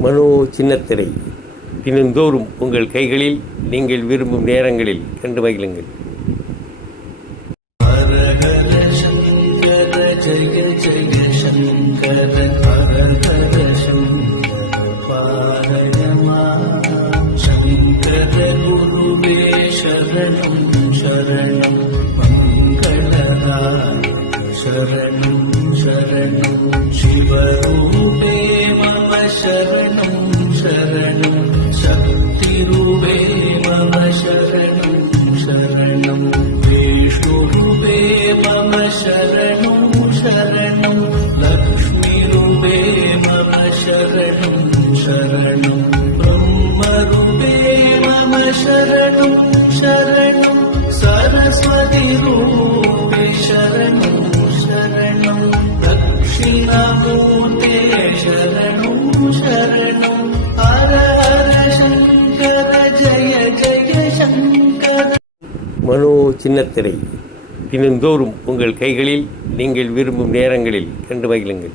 மனோ சின்னத்திரை தினந்தோறும் உங்கள் கைகளில் நீங்கள் விரும்பும் நேரங்களில் கண்டு மகிழுங்கள். ஹர ஹர சங்கர ஜய ஜய சங்கர ஹர ஹர சங்கர பாரயமா சங்கர குருவே சரணம் சரணம் மங்களதாயக சரணம் சரணம் சிவரூபே மம சரணம் शरणं शक्तिरूपे मम शरणं शरणं विष्णुरूपे मम शरणं शरणं लक्ष्मीरूपे मम शरणं शरणं ब्रह्मरूपे मम शरणं शरणं सरस्वतीरूपे शरणं शरणं दक्षिणामूर्ते शरणं शरणं மனோ சின்னத்திரை தினந்தோறும் உங்கள் கைகளில் நீங்கள் விரும்பும் நேரங்களில் கண்டு மகிழுங்கள்.